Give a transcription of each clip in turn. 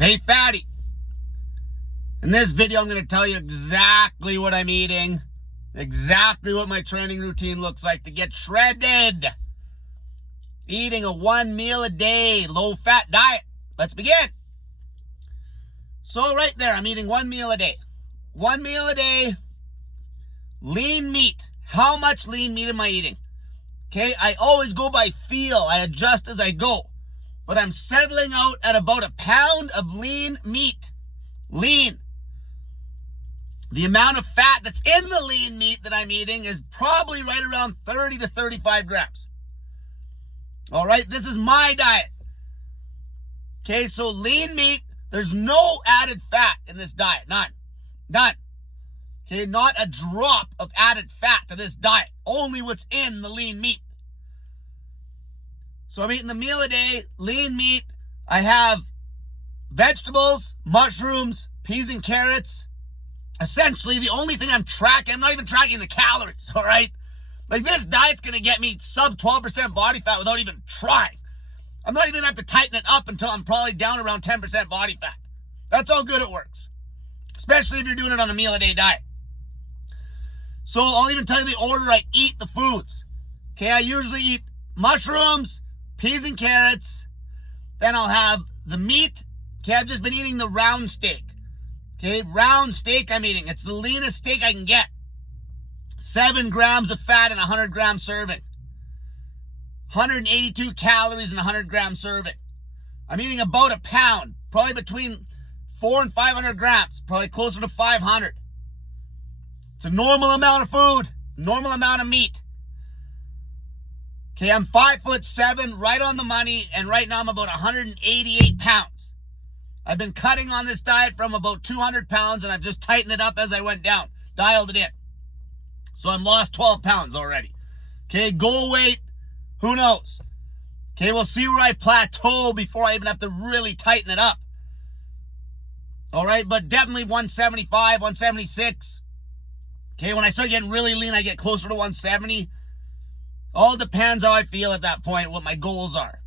Hey, fatty. In this video, I'm going to tell you exactly what I'm eating, exactly what my training routine looks like to get shredded. Eating a 1 meal a day, low-fat diet. Let's begin. So right there, I'm eating 1 meal a day. 1 meal a day, lean meat. How much lean meat am I eating? Okay, I always go by feel. I adjust as I go. But I'm settling out at about a pound of lean meat. Lean. The amount of fat that's in the lean meat that I'm eating is probably right around 30 to 35 grams. All right, this is my diet. Okay, so lean meat, there's no added fat in this diet. None. None. Okay, not a drop of added fat to this diet. Only what's in the lean meat. So I'm eating the meal a day, lean meat. I have vegetables, mushrooms, peas and carrots. Essentially, the only thing I'm tracking, I'm not even tracking the calories, all right? Like, this diet's going to get me sub 12% body fat without even trying. I'm not even going to have to tighten it up until I'm probably down around 10% body fat. That's how good it works, especially if you're doing it on a meal a day diet. So I'll even tell you the order I eat the foods. Okay, I usually eat mushrooms, peas and carrots. Then I'll have the meat. Okay, I've just been eating the round steak. Okay, round steak I'm eating. It's the leanest steak I can get. 7 grams of fat in a 100-gram serving. 182 calories in a 100-gram serving. I'm eating about a pound, probably between 400 and 500 grams, probably closer to 500. It's a normal amount of food, normal amount of meat. Okay, I'm 5'7", right on the money, and right now I'm about 188 pounds. I've been cutting on this diet from about 200 pounds, and I've just tightened it up as I went down, dialed it in. So I'm lost 12 pounds already. Okay, goal weight, who knows? Okay, we'll see where I plateau before I even have to really tighten it up. All right, but definitely 175, 176. Okay, when I start getting really lean, I get closer to 170. All depends how I feel at that point, what my goals are.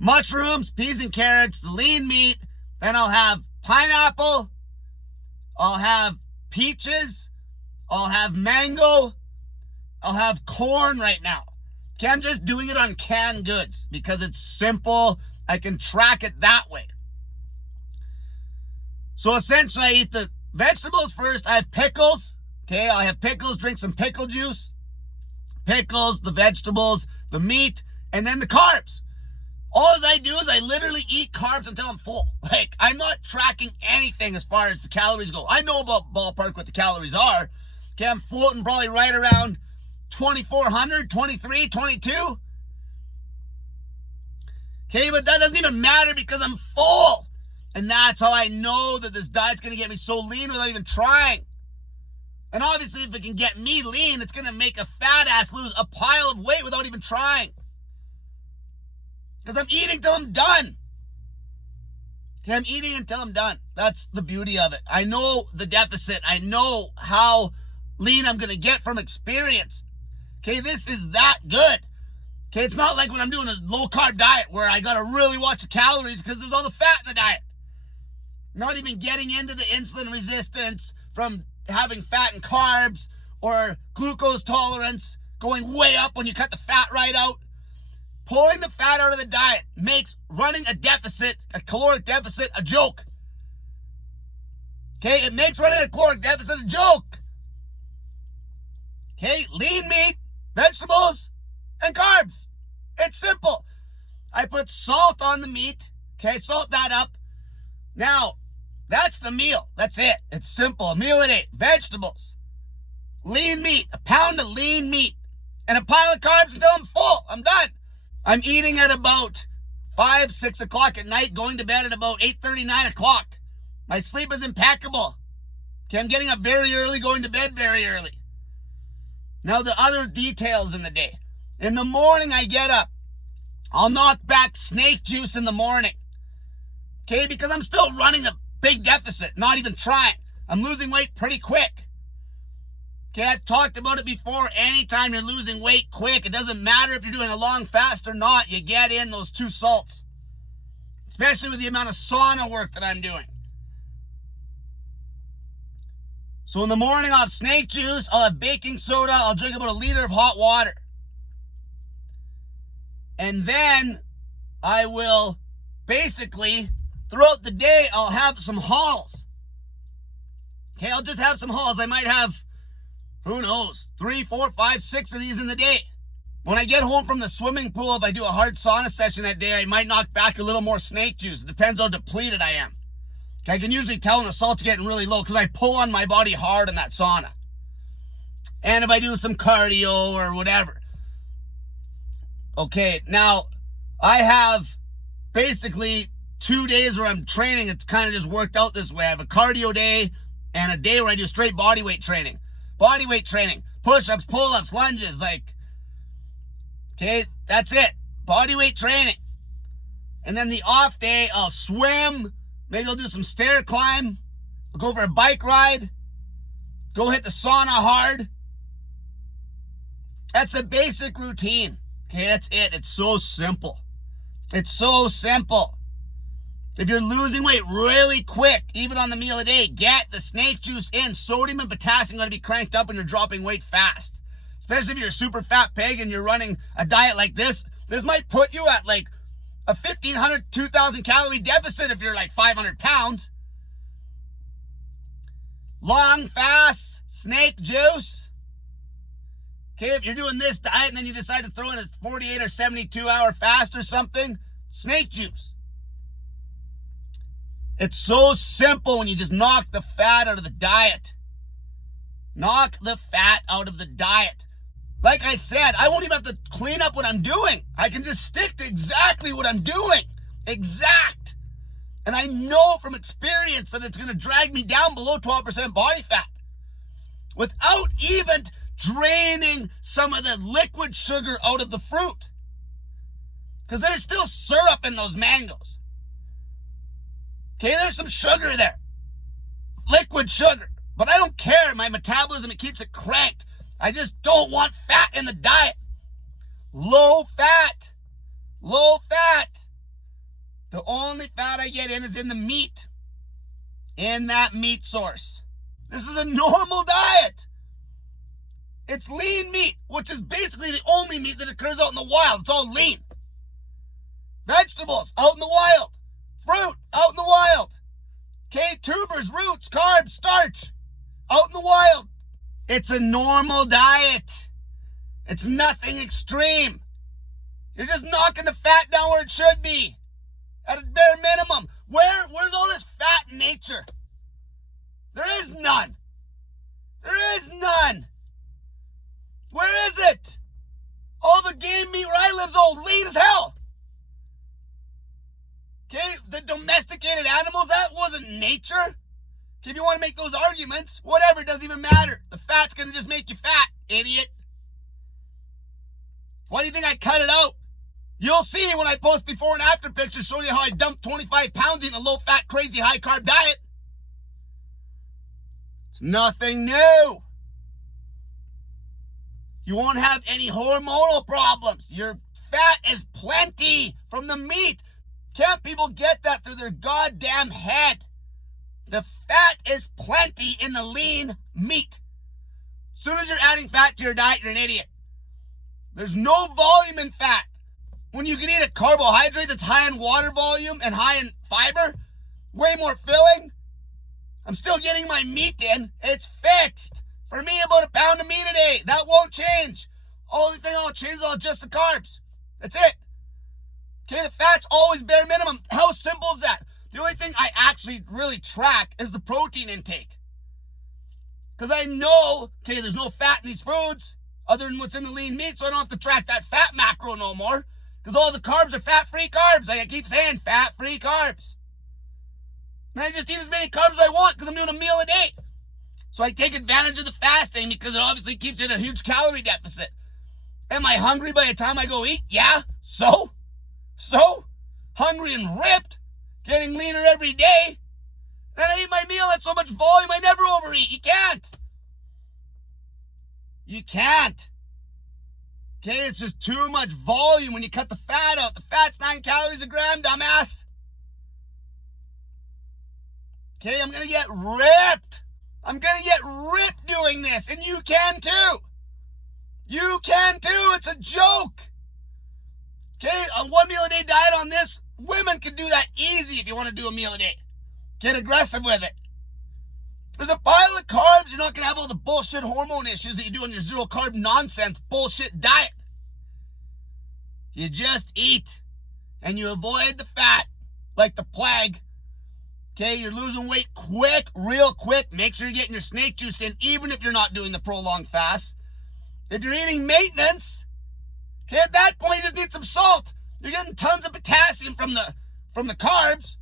Mushrooms, peas and carrots, the lean meat. Then I'll have pineapple. I'll have peaches. I'll have mango. I'll have corn right now. Okay, I'm just doing it on canned goods because it's simple. I can track it that way. So essentially, I eat the vegetables first. I have pickles. Okay, I have pickles, drink some pickle juice. Pickles, the vegetables, the meat, and then the carbs. All I do is I literally eat carbs until I'm full. Like, I'm not tracking anything as far as the calories go. I know about ballpark what the calories are. Okay, I'm floating probably right around 2,400, 23, 22. Okay, but that doesn't even matter because I'm full. And that's how I know that this diet's going to get me so lean without even trying. And obviously, if it can get me lean, it's going to make a fat ass lose a pile of weight without even trying. Because I'm eating till I'm done. Okay, I'm eating until I'm done. That's the beauty of it. I know the deficit. I know how lean I'm going to get from experience. Okay, this is that good. Okay, it's not like when I'm doing a low-carb diet where I got to really watch the calories because there's all the fat in the diet. Not even getting into the insulin resistance from having fat and carbs or glucose tolerance going way up when you cut the fat right out. Pulling the fat out of the diet makes running a deficit, a caloric deficit, a joke. Okay, it makes running a caloric deficit a joke. Okay, lean meat, vegetables, and carbs. It's simple. I put salt on the meat. Okay, salt that up. Now, that's the meal. That's it. It's simple. A meal a day. Vegetables. Lean meat. A pound of lean meat. And a pile of carbs until I'm full. I'm done. I'm eating at about 5, 6 o'clock at night, going to bed at about 8:30, 9 o'clock. My sleep is impeccable. Okay, I'm getting up very early, going to bed very early. Now, the other details in the day. In the morning, I get up. I'll knock back snake juice in the morning. Okay, because I'm still running a big deficit, not even trying. I'm losing weight pretty quick. Okay, I've talked about it before. Anytime you're losing weight quick, it doesn't matter if you're doing a long fast or not, you get in those 2 salts. especially with the amount of sauna work that I'm doing. So in the morning, I'll have snake juice, I'll have baking soda, I'll drink about 1 liter of hot water. And then I will basically, throughout the day, I'll have some hauls. Okay, I'll just have some hauls. I might have, who knows, 3, 4, 5, 6 of these in the day. When I get home from the swimming pool, if I do a hard sauna session that day, I might knock back a little more snake juice. It depends how depleted I am. I can usually tell when the salt's getting really low because I pull on my body hard in that sauna. And if I do some cardio or whatever. Okay, now I have basically 2 days where I'm training. It's kind of just worked out this way. I have a cardio day and a day where I do straight body weight training. Body weight training, push-ups, pull-ups, lunges, okay, that's it. Body weight training. And then the off day, I'll swim. Maybe I'll do some stair climb. I'll go for a bike ride. Go hit the sauna hard. That's a basic routine. Okay, that's it. It's so simple. It's so simple. If you're losing weight really quick, even on the meal a day, get the snake juice in. Sodium and potassium are going to be cranked up when you're dropping weight fast. Especially if you're a super fat pig and you're running a diet like this. This might put you at a 1,500, 2,000 calorie deficit if you're 500 pounds. Long fast, snake juice. Okay, if you're doing this diet and then you decide to throw in a 48 or 72 hour fast or something, snake juice. It's so simple when you just knock the fat out of the diet. Knock the fat out of the diet. Like I said, I won't even have to clean up what I'm doing. I can just stick to exactly what I'm doing. Exact. And I know from experience that it's going to drag me down below 12% body fat without even draining some of the liquid sugar out of the fruit. Because there's still syrup in those mangoes. Okay, there's some sugar there. Liquid sugar. But I don't care. My metabolism, it keeps it cranked. I just don't want fat in the diet. Low fat. Low fat. The only fat I get in is in the meat. In that meat source. This is a normal diet. It's lean meat, which is basically the only meat that occurs out in the wild. It's all lean. Vegetables, out in the wild. Fruit, out in the wild. Okay, tubers, roots, carbs, starch, out in the wild. It's a normal diet. It's nothing extreme. You're just knocking the fat down where it should be. At a bare minimum. Where's all this fat in nature? There is none. There is none. Where is it? All the game meat where I live's all lean as hell. Okay, the domesticated animals, that wasn't nature. If you want to make those arguments, whatever, it doesn't even matter. The fat's going to just make you fat, idiot. Why do you think I cut it out? You'll see when I post before and after pictures showing you how I dumped 25 pounds in a low-fat, crazy, high-carb diet. It's nothing new. You won't have any hormonal problems. Your fat is plenty from the meat. Can't people get that through their goddamn head? The fat is plenty in the lean meat. As soon as you're adding fat to your diet, you're an idiot. There's no volume in fat. When you can eat a carbohydrate that's high in water volume and high in fiber, way more filling, I'm still getting my meat in. It's fixed. For me, about a pound of meat a day. That won't change. Only thing I'll change is I'll adjust the carbs. That's it. Okay, the fat's always bare minimum. How simple is that? The only thing I actually really track is the protein intake. Because I know, okay, there's no fat in these foods other than what's in the lean meat, so I don't have to track that fat macro no more. Because all the carbs are fat-free carbs. Like I keep saying, fat-free carbs. And I just eat as many carbs as I want because I'm doing a meal a day. So I take advantage of the fasting because it obviously keeps you in a huge calorie deficit. Am I hungry by the time I go eat? Yeah. So? Hungry and ripped. Getting leaner every day. Then I eat my meal at so much volume I never overeat. You can't. You can't. Okay, it's just too much volume when you cut the fat out. The fat's 9 calories a gram, dumbass. Okay, I'm going to get ripped. I'm going to get ripped doing this, and you can too. You can too. It's a joke. Okay, a 1 meal a day diet on this, women can do that easy if you want to do a meal a day. Get aggressive with it. There's a pile of carbs. You're not going to have all the bullshit hormone issues that you do on your zero carb nonsense bullshit diet. You just eat and you avoid the fat like the plague. Okay, you're losing weight quick, real quick. Make sure you're getting your snake juice in, even if you're not doing the prolonged fast. If you're eating maintenance, okay, at that point you just need some salt. You're getting tons of potassium from the carbs.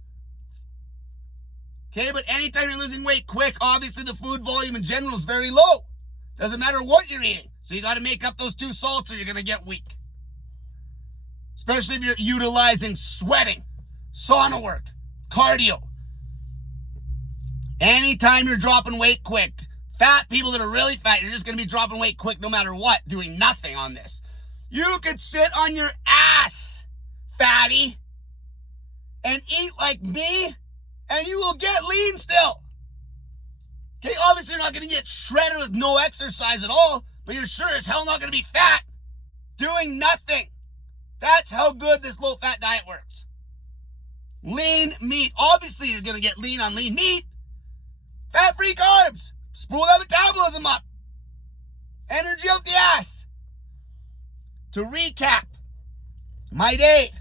Okay, but anytime you're losing weight quick, obviously the food volume in general is very low. Doesn't matter what you're eating. So you got to make up those 2 salts or you're going to get weak. Especially if you're utilizing sweating, sauna work, cardio. Anytime you're dropping weight quick, fat people that are really fat, you're just going to be dropping weight quick no matter what, doing nothing on this. You could sit on your ass, fatty, and eat like me, and you will get lean still. Okay, obviously you're not going to get shredded with no exercise at all, but you're sure as hell not going to be fat doing nothing. That's how good this low-fat diet works. Lean meat. Obviously you're going to get lean on lean meat. Fat-free carbs. Spool that metabolism up. Energy out the ass. To recap, my day,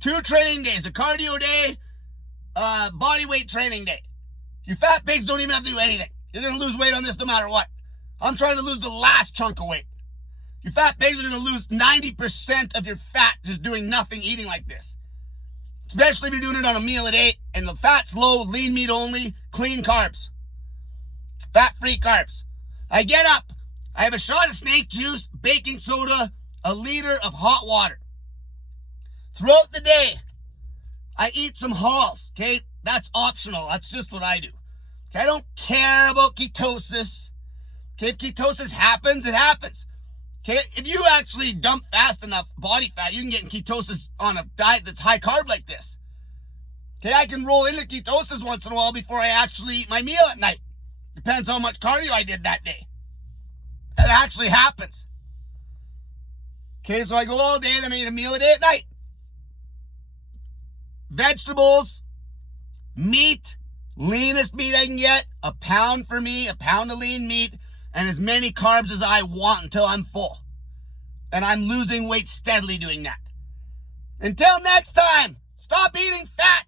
2 training days, a cardio day, body weight training day. You fat pigs don't even have to do anything. You're going to lose weight on this no matter what. I'm trying to lose the last chunk of weight. You fat pigs are going to lose 90% of your fat just doing nothing, eating like this. Especially if you're doing it on a meal a day and the fat's low, lean meat only, clean carbs. Fat-free carbs. I get up. I have a shot of snake juice, baking soda, a liter of hot water. Throughout the day, I eat some Halls, okay? That's optional. That's just what I do. Okay, I don't care about ketosis. Okay, if ketosis happens, it happens. Okay, if you actually dump fast enough body fat, you can get in ketosis on a diet that's high carb like this. Okay, I can roll into ketosis once in a while before I actually eat my meal at night. Depends how much cardio I did that day. That actually happens. Okay, so I go all day, then I eat a meal a day at night. Vegetables, meat, leanest meat I can get, a pound for me, a pound of lean meat, and as many carbs as I want until I'm full. And I'm losing weight steadily doing that. Until next time, stop eating fat.